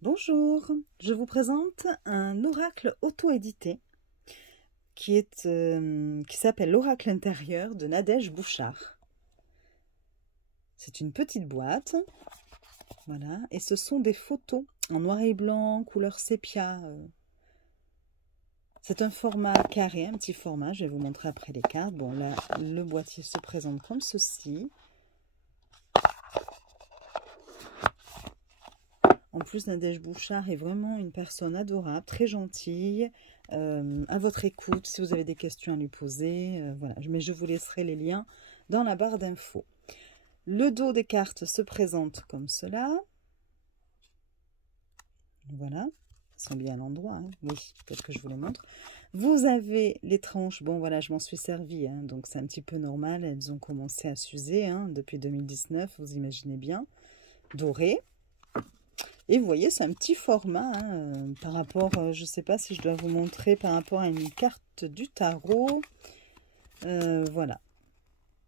Bonjour, je vous présente un oracle auto-édité qui s'appelle l'oracle intérieur de Nadège Bouchard. C'est une petite boîte, voilà, et ce sont des photos en noir et blanc, couleur sépia. C'est un format carré, un petit format, je vais vous montrer après les cartes. Bon, là, le boîtier se présente comme ceci. En plus, Nadège Bouchard est vraiment une personne adorable, très gentille, à votre écoute, si vous avez des questions à lui poser. Voilà. Mais je vous laisserai les liens dans la barre d'infos. Le dos des cartes se présente comme cela. Voilà, elles sont bien à l'endroit. Hein. Oui, peut-être que je vous les montre. Vous avez les tranches, bon voilà, je m'en suis servie, hein, donc c'est un petit peu normal. Elles ont commencé à s'user hein, depuis 2019, vous imaginez bien. Doré. Et vous voyez, c'est un petit format hein, par rapport, je ne sais pas si je dois vous montrer par rapport à une carte du tarot. Voilà.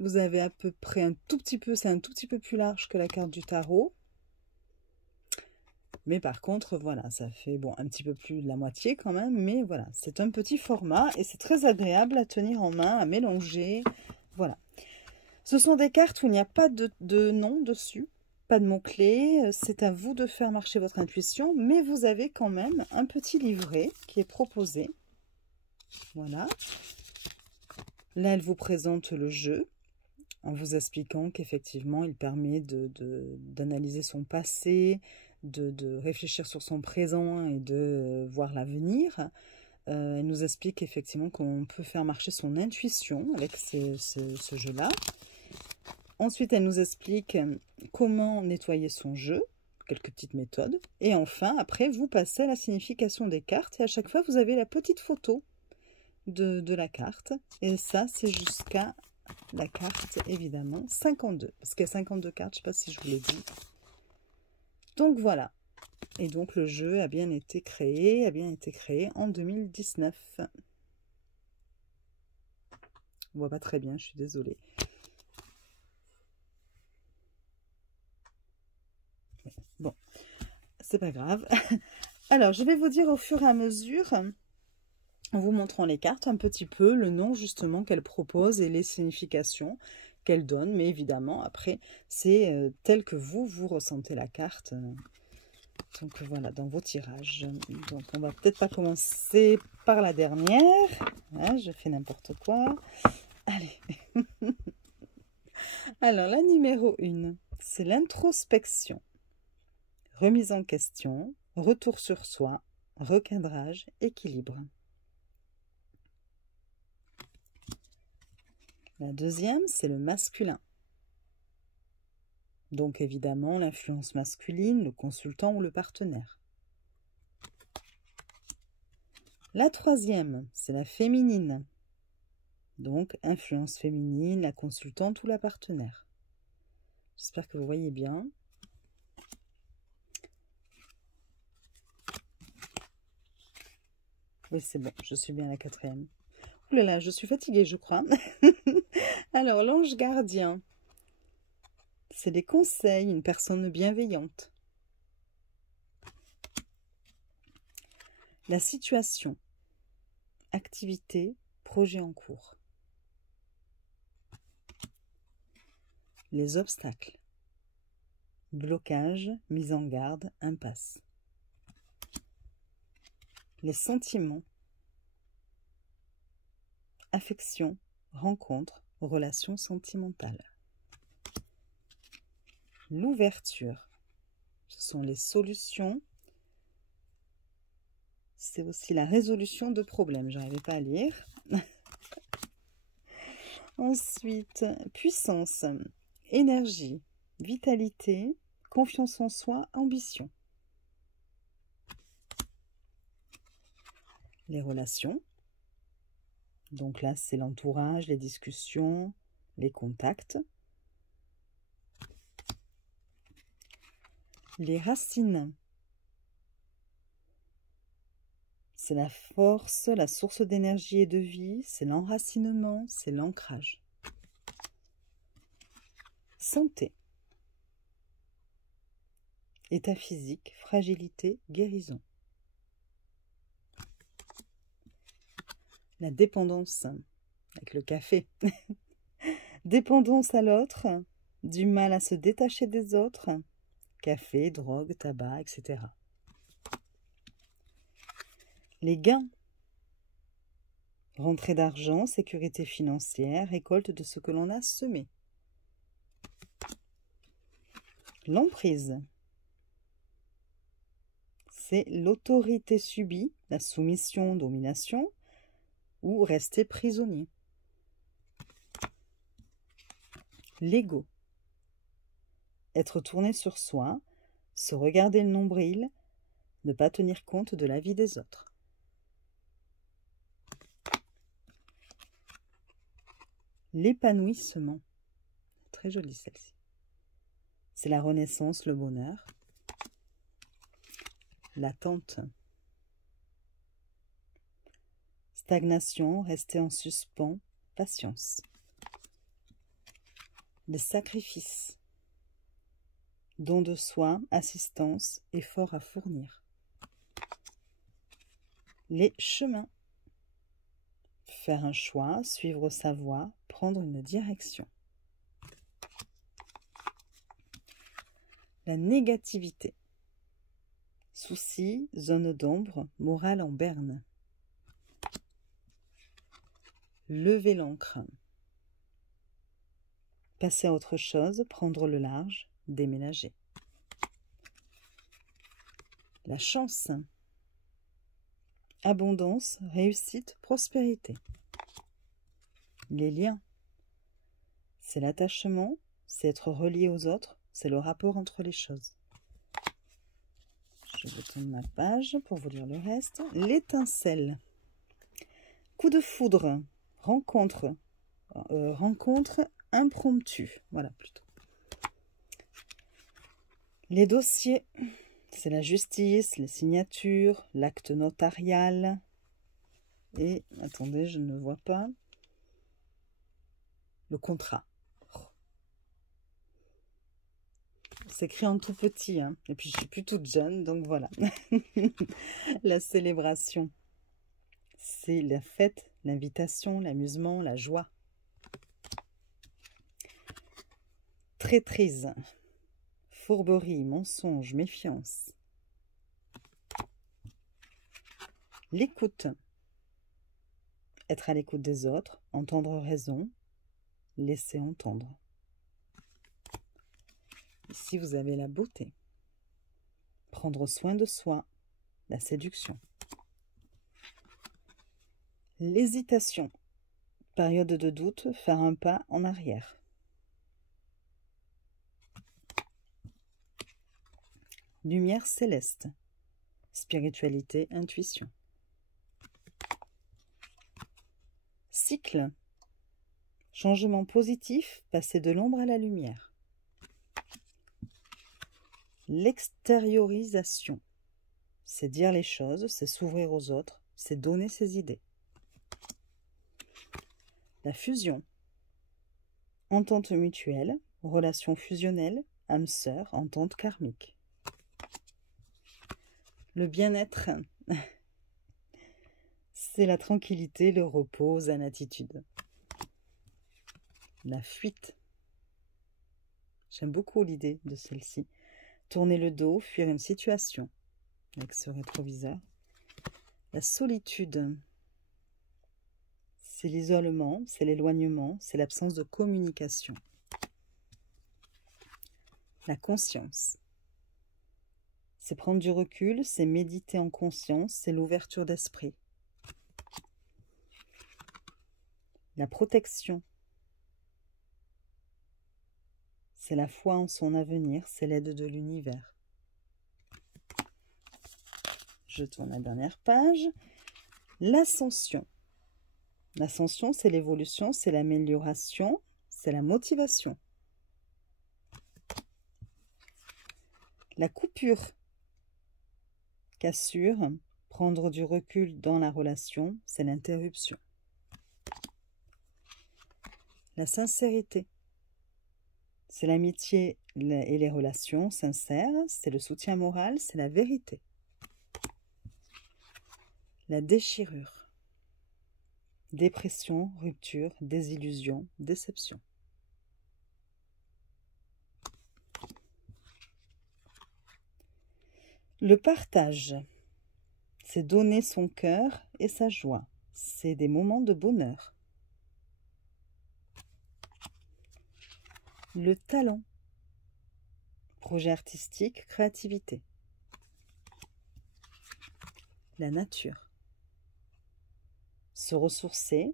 Vous avez à peu près un tout petit peu, c'est un tout petit peu plus large que la carte du tarot. Mais par contre, voilà, ça fait bon un petit peu plus de la moitié quand même. Mais voilà, c'est un petit format et c'est très agréable à tenir en main, à mélanger. Voilà. Ce sont des cartes où il n'y a pas de nom dessus. Pas de mots-clés, c'est à vous de faire marcher votre intuition, mais vous avez quand même un petit livret qui est proposé. Voilà. Là, elle vous présente le jeu, en vous expliquant qu'effectivement, il permet d'analyser son passé, de réfléchir sur son présent et de voir l'avenir. Elle nous explique effectivement qu'on peut faire marcher son intuition avec ce jeu-là. Ensuite, elle nous explique comment nettoyer son jeu, quelques petites méthodes. Et enfin, après, vous passez à la signification des cartes. Et à chaque fois, vous avez la petite photo de la carte. Et ça, c'est jusqu'à la carte, évidemment, 52. Parce qu'il y a 52 cartes, je ne sais pas si je vous l'ai dit. Donc, voilà. Et donc, le jeu a bien été créé en 2019. On ne voit pas très bien, je suis désolée. Bon, c'est pas grave. Alors, je vais vous dire au fur et à mesure, en vous montrant les cartes, un petit peu le nom justement qu'elle propose et les significations qu'elle donne. Mais évidemment, après, c'est tel que vous ressentez la carte. Donc voilà, dans vos tirages. Donc on va peut-être pas commencer par la dernière. Voilà, je fais n'importe quoi. Allez. Alors, la numéro 1, c'est l'introspection. Remise en question, retour sur soi, recadrage, équilibre. La deuxième, c'est le masculin. Donc évidemment, l'influence masculine, le consultant ou le partenaire. La troisième, c'est la féminine. Donc influence féminine, la consultante ou la partenaire. J'espère que vous voyez bien. Oui, c'est bon, je suis bien à la quatrième. Ouh là là, je suis fatiguée, je crois. Alors, l'ange gardien, c'est des conseils, une personne bienveillante. La situation, activité, projet en cours. Les obstacles, blocage, mise en garde, impasse. Les sentiments, affection, rencontre, relation sentimentale. L'ouverture, ce sont les solutions. C'est aussi la résolution de problèmes. Je n'arrivais pas à lire. Ensuite, puissance, énergie, vitalité, confiance en soi, ambition. Les relations. Donc là, c'est l'entourage, les discussions, les contacts. Les racines. C'est la force, la source d'énergie et de vie, c'est l'enracinement, c'est l'ancrage. Santé. État physique, fragilité, guérison. La dépendance, avec le café. Dépendance à l'autre, du mal à se détacher des autres, café, drogue, tabac, etc. Les gains, rentrée d'argent, sécurité financière, récolte de ce que l'on a semé. L'emprise, c'est l'autorité subie, la soumission, domination, ou rester prisonnier. L'ego, être tourné sur soi, se regarder le nombril, ne pas tenir compte de la vie des autres. L'épanouissement, très jolie celle-ci. C'est la renaissance, le bonheur. L'attente. Stagnation, rester en suspens, patience. Les sacrifices. Don de soi, assistance, effort à fournir. Les chemins. Faire un choix, suivre sa voie, prendre une direction. La négativité. Soucis, zone d'ombre, morale en berne. Lever l'ancre. Passer à autre chose, prendre le large, déménager. La chance. Abondance, réussite, prospérité. Les liens. C'est l'attachement, c'est être relié aux autres, c'est le rapport entre les choses. Je vous tourne ma page pour vous lire le reste. L'étincelle. Coup de foudre. Rencontre. Rencontre impromptue. Voilà, plutôt. Les dossiers. C'est la justice, les signatures, l'acte notarial. Et, attendez, je ne vois pas. Le contrat. C'est écrit en tout petit, hein. Et puis je suis plus toute jeune, donc voilà. La célébration, c'est la fête, l'invitation, l'amusement, la joie. Traîtrise, fourberie, mensonge, méfiance. L'écoute, être à l'écoute des autres, entendre raison, laisser entendre. Ici, vous avez la beauté. Prendre soin de soi, la séduction. L'hésitation. Période de doute, faire un pas en arrière. Lumière céleste. Spiritualité, intuition. Cycle. Changement positif, passer de l'ombre à la lumière. L'extériorisation, c'est dire les choses, c'est s'ouvrir aux autres, c'est donner ses idées. La fusion, entente mutuelle, relation fusionnelle, âme sœur, entente karmique. Le bien-être, c'est la tranquillité, le repos, zen attitude. La fuite, j'aime beaucoup l'idée de celle-ci. Tourner le dos, fuir une situation avec ce rétroviseur. La solitude, c'est l'isolement, c'est l'éloignement, c'est l'absence de communication. La conscience, c'est prendre du recul, c'est méditer en conscience, c'est l'ouverture d'esprit. La protection, c'est la foi en son avenir, c'est l'aide de l'univers. Je tourne la dernière page. L'ascension. L'ascension, c'est l'évolution, c'est l'amélioration, c'est la motivation. La coupure. Cassure, prendre du recul dans la relation, c'est l'interruption. La sincérité. C'est l'amitié et les relations sincères, c'est le soutien moral, c'est la vérité. La déchirure. Dépression, rupture, désillusion, déception. Le partage, c'est donner son cœur et sa joie. C'est des moments de bonheur. Le talent, projet artistique, créativité. La nature, se ressourcer,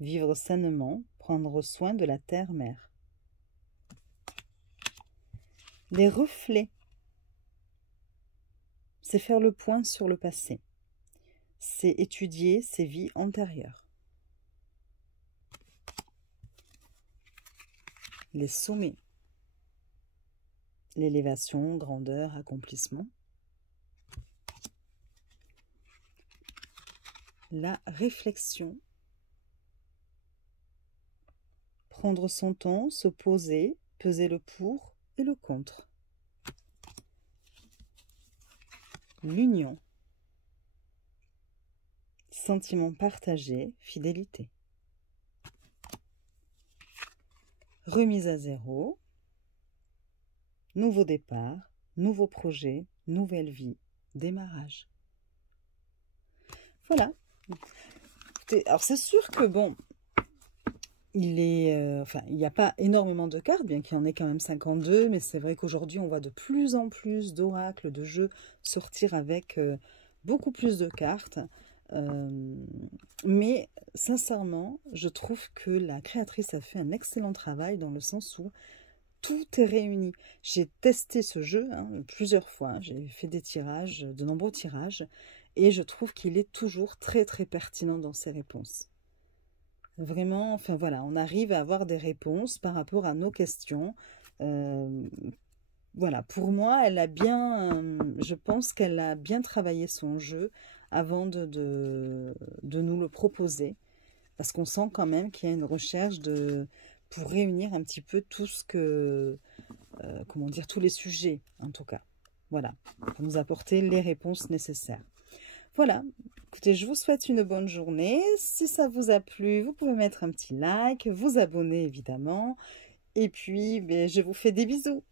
vivre sainement, prendre soin de la terre-mère. Les reflets, c'est faire le point sur le passé. C'est étudier ses vies antérieures. Les sommets, l'élévation, grandeur, accomplissement. La réflexion, prendre son temps, se poser, peser le pour et le contre. L'union, sentiment partagé, fidélité. Remise à zéro, nouveau départ, nouveau projet, nouvelle vie, démarrage. Voilà. Alors c'est sûr que bon, il n'y a pas énormément de cartes, bien qu'il y en ait quand même 52, mais c'est vrai qu'aujourd'hui on voit de plus en plus d'oracles, de jeux sortir avec beaucoup plus de cartes. Mais sincèrement, je trouve que la créatrice a fait un excellent travail dans le sens où tout est réuni. J'ai testé ce jeu plusieurs fois, j'ai fait des tirages, de nombreux tirages, et je trouve qu'il est toujours très très pertinent dans ses réponses. Vraiment, enfin voilà, on arrive à avoir des réponses par rapport à nos questions. Voilà, pour moi, elle a bien, je pense qu'elle a bien travaillé son jeu avant de nous le proposer. Parce qu'on sent quand même qu'il y a une recherche pour réunir un petit peu tout ce que, comment dire, tous les sujets en tout cas. Voilà, pour nous apporter les réponses nécessaires. Voilà, écoutez, je vous souhaite une bonne journée. Si ça vous a plu, vous pouvez mettre un petit like, vous abonner évidemment. Et puis, je vous fais des bisous.